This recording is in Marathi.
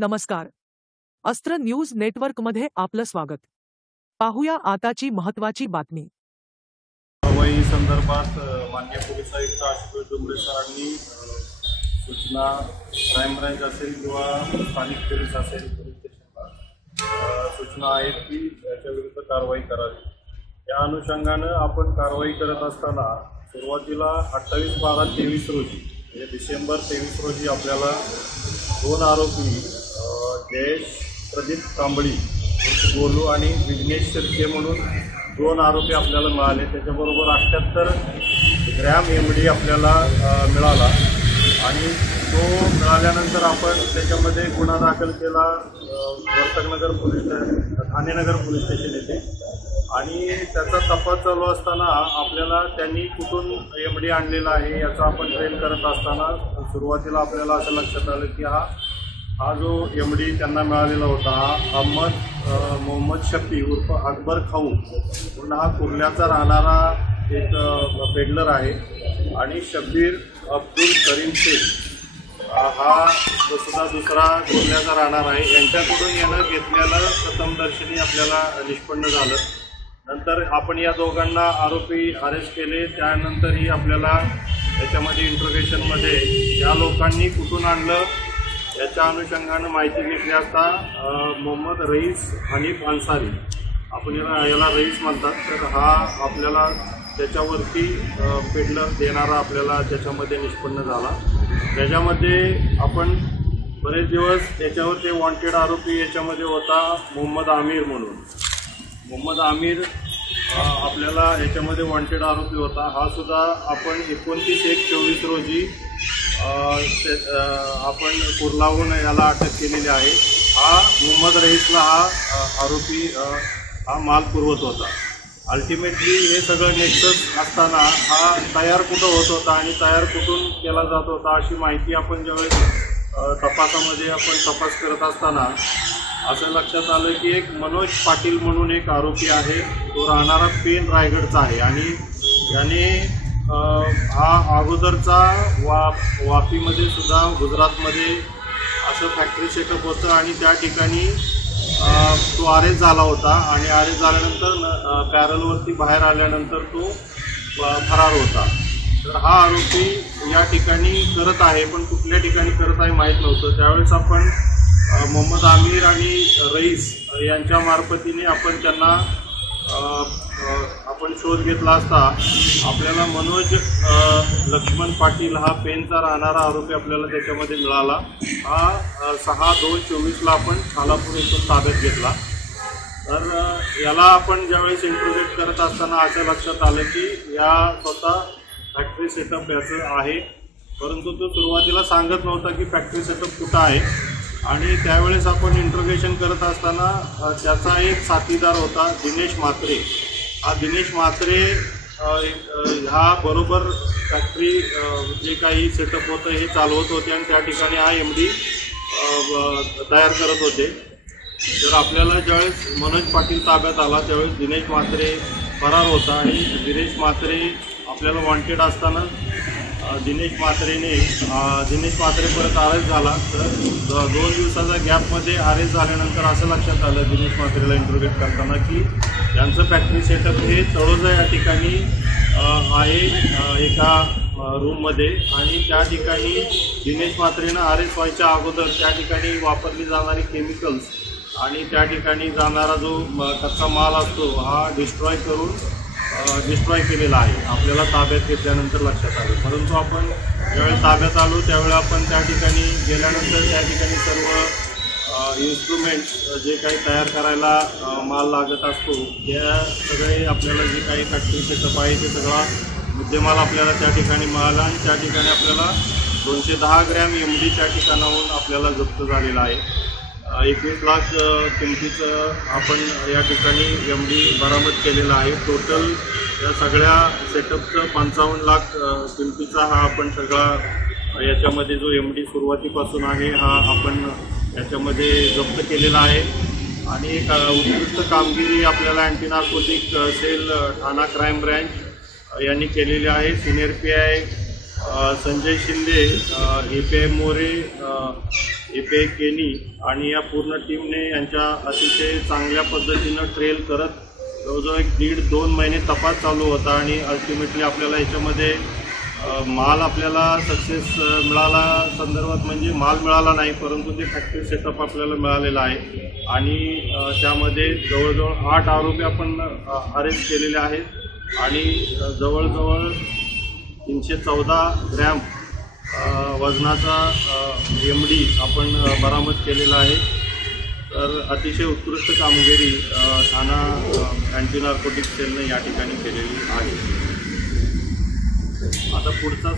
नमस्कार. अस्त्र न्यूज नेटवर्कमध्ये आपलं स्वागत. पाहूया आताची महत्त्वाची बातमी. कारवाई संदर्भात माननीय पोलीस आयुक्त आशुतोष डोंगरे सरांनी सूचना क्राईम ब्रांच असेल किंवा स्थानिक पोलीस असेल पोलीस स्टेशनला सूचना आहेत की याच्या विरुद्ध कारवाई करावी. या अनुषंगानं आपण कारवाई करत असताना सुरुवातीला 28/12/23 रोजी म्हणजे डिसेंबर 23 रोजी आपल्याला 2 आरोपी जयेश प्रदीप कांबळी गोलू आणि विघ्नेश शिर्के म्हणून 2 आरोपी आपल्याला मिळाले. त्याच्याबरोबर 78 ग्रॅम एमडी आपल्याला मिळाला आणि तो मिळाल्यानंतर आपण त्याच्यामध्ये गुन्हा दाखल केला वर्तकनगर ठाणेनगर पोलीस स्टेशन येथे आणि त्याचा तपास चालू असताना आपल्याला त्यांनी कुठून एमडी आणलेला आहे याचा आपण ट्रेन करत असताना सुरुवातीला आपल्याला असं लक्षात आलं की हा जो एमडी त्यांना मिळालेला होता हा अहमद मोहम्मद शफी उर्फ अकबर खाऊ म्हणून हा कुर्ल्याचा राहणारा एक पेडलर आहे आणि शब्बीर अब्दुल करीम शेख हा सुद्धा दुसरा कुर्ल्याचा राहणार आहे. यांच्याकडून यानं घेतलेलं प्रथमदर्शनी आपल्याला निष्पन्न झालं. नंतर आपण या दोघांना आरोपी अरेस्ट केले. त्यानंतरही आपल्याला त्याच्यामध्ये इंट्रोगेशनमध्ये या लोकांनी कुठून आणलं याच्या अनुषंगानं माहिती घेतली असता मोहम्मद रईस हनीफ अन्सारी आपण याला रईस म्हणतात तर हा आपल्याला त्याच्यावरती पेडलर देणारा आपल्याला त्याच्यामध्ये निष्पन्न झाला. त्याच्यामध्ये आपण बरेच दिवस याच्यावर ते वॉन्टेड आरोपी याच्यामध्ये होता मोहम्मद आमिर म्हणून. मोहम्मद आमिर आपल्याला याच्यामध्ये वॉन्टेड आरोपी होता. हा सुद्धा आपण 29/1/24 रोजी आपण कुर्लाहून याला अटक केलेली आहे. हा मोहम्मद रईसला हा आरोपी हा माल पुरवत होता. अल्टिमेटली हे सगळं नेक्सस असताना हा तयार कुठं होत होता आणि तयार कुठून केला जात होता अशी माहिती आपण ज्यावेळेस तपासामध्ये आपण तपास करत असताना असं लक्षात आलं की एक मनोज पाटील म्हणून एक आरोपी आहे. तो राहणारा पेन रायगडचा आहे आणि याने हा अगोदरचा वापीमध्ये सुद्धा गुजरातमध्ये असं फॅक्टरी सेटअप होतं आणि त्या ठिकाणी तो अरेस्ट झाला होता आणि अरेस्ट झाल्यानंतर पॅरलवरती बाहेर आल्यानंतर तो फरार होता. तर हा आरोपी या ठिकाणी करत आहे पण कुठल्या ठिकाणी करत आहे माहीत नव्हतं. त्यावेळेस आपण मोहम्मद आमिर आणि रईस यांच्या मार्फतीने आपण त्यांना आपण शोध घेतला असता आपल्याला मनोज लक्ष्मण पाटील हा पेनचा राहणारा आरोपी आपल्याला त्याच्यामध्ये मिळाला. हा 6/2/24 आपण खालापूर येथून ताब्यात घेतला. तर याला आपण ज्यावेळेस इंट्रोगेट करत असताना असं लक्षात आलं की या स्वतः फॅक्टरी सेटअप याचं आहे परंतु तो सुरुवातीला सांगत नव्हता की फॅक्टरी सेटअप कुठं आहे. आणि त्यावेळेस आपण इंट्रोगेशन करत असताना त्याचा एक साथीदार होता दिनेश म्हात्रे. हा दिनेश म्हात्रे हा बरोबर फॅक्टरी जे काही सेटअप होतं हे चालवत होते आणि त्या ठिकाणी हा एमडी तयार करत होते. तर आपल्याला ज्यावेळेस मनोज पाटील ताब्यात आला त्यावेळेस दिनेश म्हात्रे फरार होता आणि दिनेश म्हात्रे आपल्याला वॉन्टेड असताना दिनेश म्हात्रे परत अरेस्ट झाला. तर 2 दिवसाच्या गॅपमध्ये अरेस्ट झाल्यानंतर असं लक्षात आलं दिनेश म्हात्रेला इंट्रोगेट करताना की त्यांचं फॅक्टरी सेटअप हे तळोजा या ठिकाणी आहे एका रूममध्ये आणि त्या ठिकाणी दिनेश म्हात्रेनं अरेस्ट व्हायच्या अगोदर त्या ठिकाणी वापरली जाणारी केमिकल्स आणि त्या ठिकाणी जाणारा जो कच्चा माल असतो हा डिस्ट्रॉय केलेला आहे आपल्याला ताब्यात घेतल्यानंतर लक्षात आलं. परंतु आपण ज्यावेळेस ताब्यात आलो त्यावेळी आपण त्या ठिकाणी गेल्यानंतर त्या ठिकाणी सर्व इन्स्ट्रुमेंट्स जे काही तयार करायला माल लागत असतो त्या सगळे आपल्याला जे काही फॅक्टरी सेटअप आहे ते सगळा मुद्देमाल आपल्याला त्या ठिकाणी मिळाला आणि त्या ठिकाणी आपल्याला 210 ग्रॅम एमडी त्या ठिकाणाहून आपल्याला जप्त झालेला आहे. 21 लाख किमतीचं आपण या ठिकाणी एमडी बरामद केलेला आहे. टोटल या सगळ्या सेटअपचं 55 लाख किमतीचा हा आपण सगळा याच्यामध्ये जो एमडी सुरुवातीपासून आहे हा आपण याच्यामध्ये जप्त केलेला आहे. आणि एक उत्कृष्ट कामगिरी आपल्याला अँटी नार्कोटिक सेल ठाणा क्राईम ब्रँच यांनी केलेली आहे. Senior PI Sanjay Shinde, API More, API केनी आणि या पूर्ण टीमने यांच्या अतिशय चांगल्या पद्धतीनं ट्रेल करत जवळजवळ 1.5-2 महिने तपास चालू होता आणि अल्टिमेटली आपल्याला याच्यामध्ये माल आपल्याला सक्सेस मिळाला संदर्भात म्हणजे माल मिळाला नाही, परंतु ते फॅक्टरी सेटअप आपल्याला मिळालेला आहे आणि त्यामध्ये जवळजवळ 8 आरोपी आपण अरेस्ट केलेले आहेत आणि जवळजवळ 314 ग्रॅम वजनाचा MD आपण बरामद केलेला आहे. तर अतिशय उत्कृष्ट कामगिरी ठाणा अँटी नार्कोटिक्स सेलने या ठिकाणी केलेली आहे. आता पुढचा